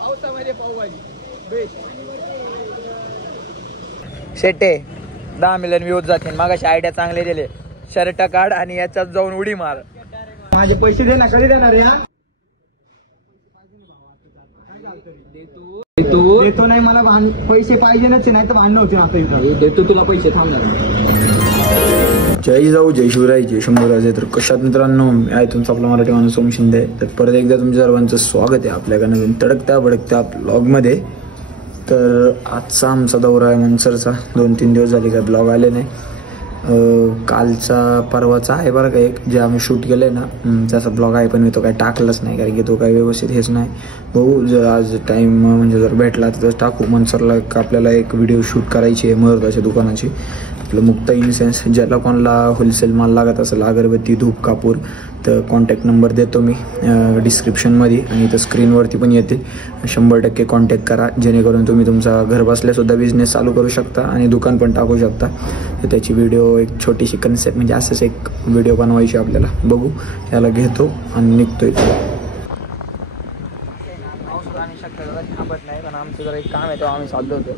पावसामध्ये pav bhaji best. Shete 10 million views जातील. मागाशी आयडिया चांगले दिले. शर्ट काढ आणि याच्यात जाऊन उडी मार. माझे पैसे दे ना. कधी देणार या? देतो नाही मला पैसे पाहिजे नाही तर भांडण होते आता इथं. देतो तुला पैसे. थांबणार. जय जाऊ जय शिवराय जय शंभूराजे. तर कशात मित्रांनो, मी आहे तुमचा आपला मराठी माणूस सोम शिंदे. तर परत एकदा तुमच्या सर्वांचं स्वागत आहे आपल्या नवीन तडकत्या भडकत्या ब्लॉगमध्ये. तर आजचा आमचा दौरा आहे मनसरचा. 2-3 दिवस झाले काय ब्लॉग आले नाही. कालचा परवाचा आहे बरं का एक, जे आम्ही शूट केलं आहे ना त्याचा ब्लॉग आहे, पण मी तो काही टाकलाच नाही कारण की तो काही व्यवस्थित हेच नाही. भाऊ जर आज टाईम म्हणजे जर भेटला तर टाकू. मनसरला आपल्याला एक व्हिडिओ शूट करायची आहे महत्त्वाच्या दुकानाची. आपलं मुक्ता इन सेन्स. ज्याला कोणाला होलसेल माल लागत असेल, अगरबत्ती धूप कापूर, तर कॉन्टॅक्ट नंबर देतो मी डिस्क्रिप्शनमध्ये आणि इथं स्क्रीनवरती पण येते. 100% कॉन्टॅक्ट करा, जेणेकरून तुम्ही तुमचा घर बसल्यासुद्धा बिझनेस चालू करू शकता आणि दुकान पण टाकू शकता. तर त्याची व्हिडिओ एक छोटीशी कन्सेप्ट म्हणजे असंच एक व्हिडिओ बनवायची आपल्याला. बघू, याला घेतो आणि निघतोय. थांबत नाही, पण आमचं जर एक काम आहे तेव्हा आम्ही चाललो होतो.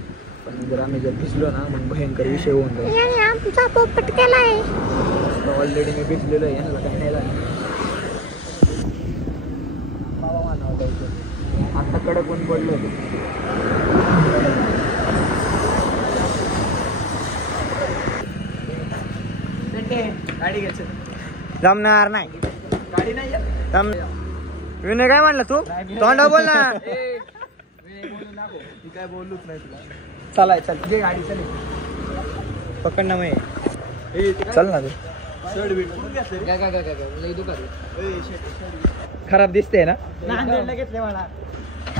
पण जर आम्ही भिजलो ना मग भयंकर विषय होऊन जाईल. आमचा पोपट केलाय. ऑलरेडी मी भिजलेलो आहे, यांना काही नाही झालं. आता कडक ऊन पडलं होतं. गाडी घ्यायची जमणार नाही. गाडी नाही विनय काय म्हणलं तू? तोंडा बोल ना. काय बोलूच नाही तुला. चलाय चल घे गाडी. चल पकड ना मग. चल ना तू. खराब दिसते ना.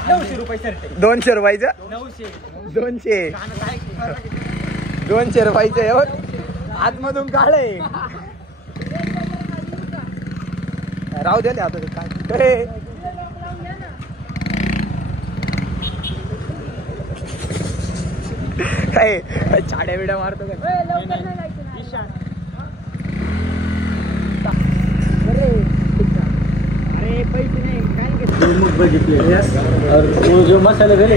900 रुपये शर्ट. 200 रुपयाचं. 200 रुपयाचं आतमधून काढे. राहू दे आता ते काय. काय चाड्या बिड्या मारतो का? अरे पैसे नाही काय बघितले. जो मसाला दिले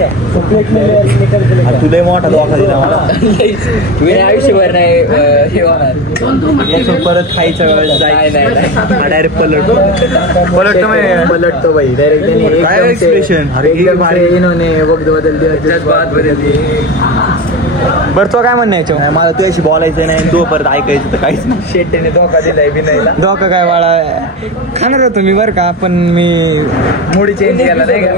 तुला मोठा धोका दिला मला. आयुष्यभर नाही हे होणार. परत खायच्या वेळेस डायरेक्ट पलटतो भाई. डायरेक्ट इन्होंने वक्त बदल दिया, जज्बात बदल दिए. बरं तो काय म्हणणं याच्यावर? मला तुझ्याशी बोलायचं नाही, तू परत ऐकायचं तर काहीच नाही. शेट्टीने धोका दिलाय बिनायला. धोका काय वाळा खाणार होतो मी बरं का, पण मी मोडी चेंज केला नाही का.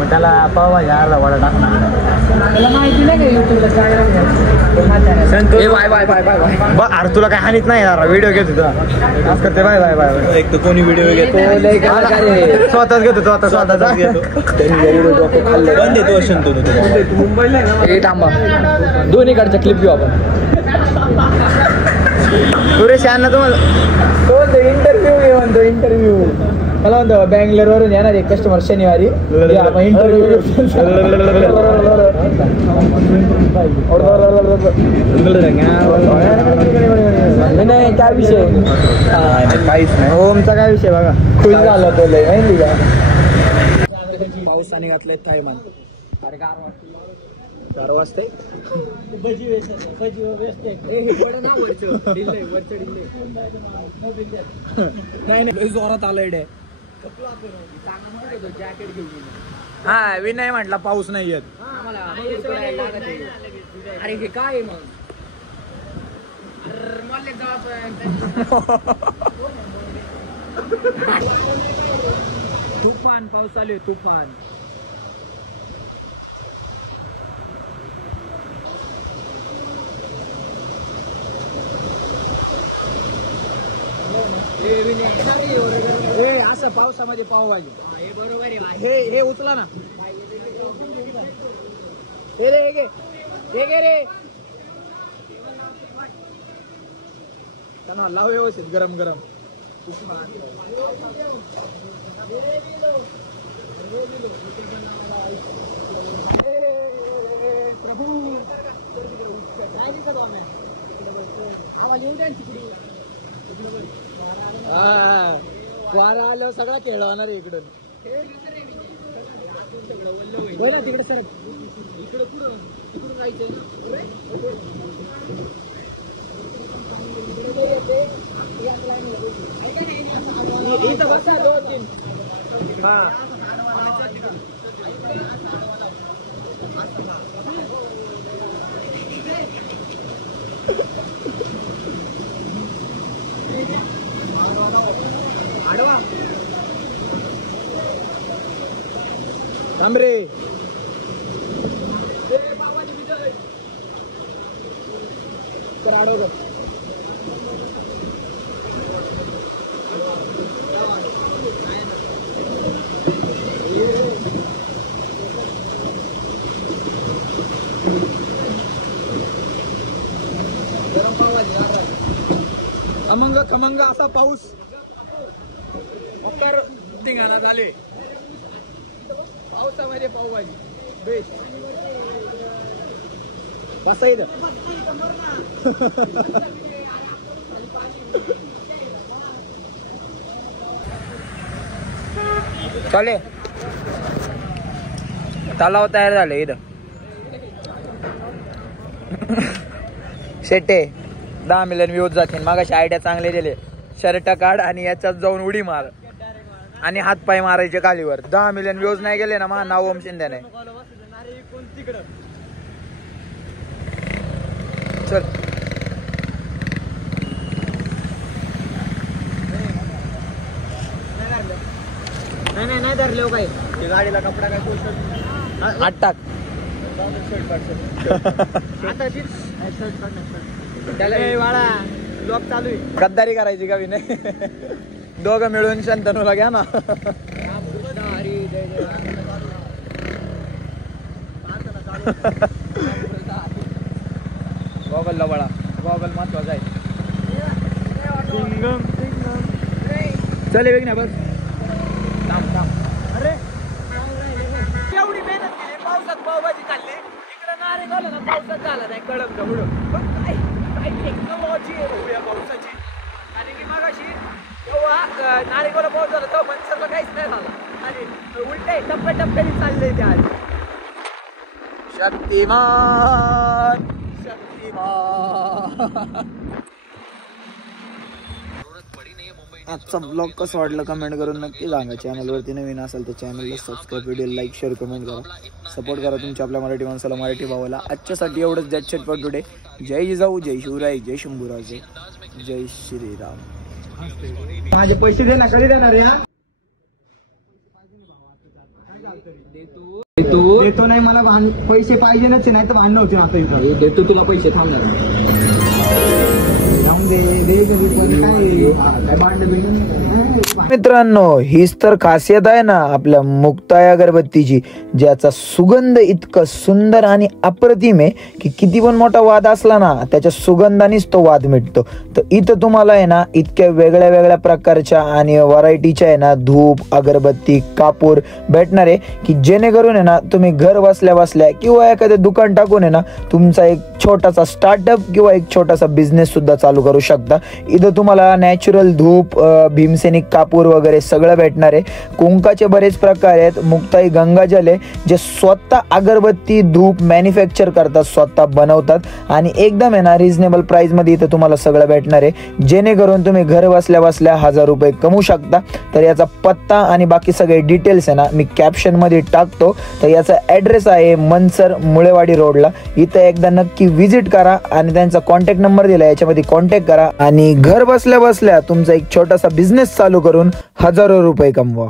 मग त्याला पावभाजी अर्धा वडा टाकणार. त्याला माहिती नाही का युट्यूबला काय. अरे तुला काय हानीत नाही यार. व्हिडिओ घेतो तुला आज करते. Bye bye bye. एक तर कोणी व्हिडिओ घेतो स्वतःच घेतो. स्वतःच घेतो. बंद येतो असेल तो मुंबईला थांबा. दोन्हीकडच्या क्लिप घेऊ आपण. सुरेश यांना तुम्हाला इंटरव्ह्यू घे म्हणतो. इंटरव्ह्यू मला म्हणतो बँगलोर वरून येणार एक कस्टमर शनिवारी. इंटरव्ह्यू नाही. काय विषय काहीच नाही. ओमचा काय विषय बघा. खुश झाला तो लय माहिती का. पावसाने घातलाय थायमान. अरे 4 वाजते. नाही जोरात आलंय डे. हा विनय म्हटला पाऊस नाही येत. अरे हे काय मग. तुफान पाऊस चालू आहे. तुफान. असं पावसामध्ये पावभाजी बरोबर आहे. हे उचला ना. हे रे त्यांना लाव व्यवस्थित गरम गरम. वारा आलं सगळा खेळ होणार आहे इकडून. तिकडे सर इकडे इकडून जायचंय इथं बसा 2-3 आडवा थांब रे आडव खमंग खमंग असा पाऊस निघाला झाले पावसामध्ये पावभाजी बेस्ट बसा इथं चाले तलाव तयार झाले इथं शेटे 10 मिलियन व्ह्यूज जातील मागाशी आयडिया चांगले दिले शर्ट काढ आणि याच्यात जाऊन उडी मार आणि हात पाय मारायचे कालीवर 10 मिलियन व्ह्यूज नाही गेले ना मा नाव ओम शिंदे नाही चल नाही धरले काही गाडीला कपडा काय आठ टाक वाळा ब्लॉग चालू आहे गद्दारी करायची का विनय दोघं मिळून शंतनूला घ्या ना गॉगलला बळा गॉगल महत्वाचा आहे चले वेग ना बस थांब अरे एवढी मेहनत केली पावसात पावभाजी खाल्ली इकडे नारे झालं ना पावसात झाला नाही कळम का पुढं काय टेक्नॉलॉजी आहे या पावसाची आणि की मगाशी तेव्हा नारेगावला पाऊस झाला तेव्हा मनसरला काहीच नाही झाला आणि उलटे टप्प्याटप्प्याने चाललंय ते आज शक्तिमान आजचा ब्लॉग कसं वाटलं कमेंट करून नक्की सांगा चॅनलवरती नवीन असेल तर चॅनलला subscribe video like share comment करा सपोर्ट करा तुमच्या आपल्या मराठी माणसाला मराठी भावाला आजच्यासाठी एवढंच दॅट्स इट फॉर टुडे जय जिजाऊ जय शिवराय जय शंभूराजे जय श्रीराम माझे पैसे दे ना कधी देणार या देतो नाही मला पैसे पाहिजे नाही तर भांडण होते आता इथं देतो तुला पैसे थांबणार मित्रांनो हीच तर खासियत आहे ना आपल्या मुक्ताई अगरबत्तीची ज्याचा सुगंध इतका सुंदर आणि अप्रतिम आहे की किती पण मोठा वाद असला ना त्याच्या सुगंधानेच तो वाद मिटतो तर इथं तुम्हाला आहे ना इतक्या वेगळ्या वेगळ्या प्रकारच्या आणि व्हरायटीच्या आहे ना धूप अगरबत्ती कापूर भेटणार आहे की जेणेकरून आहे ना तुम्ही घर बसल्या बसल्या किंवा एखादं दुकान टाकून आहे ना तुमचा एक छोटासा स्टार्टअप किंवा एक छोटासा बिझनेस सुद्धा चालू करू शकता इथं तुम्हाला नॅचरल धूप भीमसेनिक कापूर वगैरे सगळं भेटणार आहे कुंकाचे बरेच प्रकार आहेत मुक्ताई गंगाजल आहे जे स्वतः अगरबत्ती धूप मॅन्युफॅक्चर करतात स्वतः बनवतात आणि एकदम आहे ना रिझनेबल प्राइस मध्ये इथं तुम्हाला सगळं भेटणार आहे जेणेकरून तुम्ही घर बसल्या बसल्या 1000 रुपये कमवू शकता तर याचा पत्ता आणि बाकी सगळे डिटेल्स आहे ना मी कॅप्शन मध्ये टाकतो तर याचा ऍड्रेस आहे मनसर मुळेवाडी रोडला इथं एकदा नक्की विजिट करा आणि त्यांचा कॉन्टॅक्ट नंबर दिला याच्यामध्ये कॉन्टॅक्ट करा आणि घर बसल्या बसल्या तुमचा एक छोटासा बिझनेस चालू करून 1000 रुपये कमवा.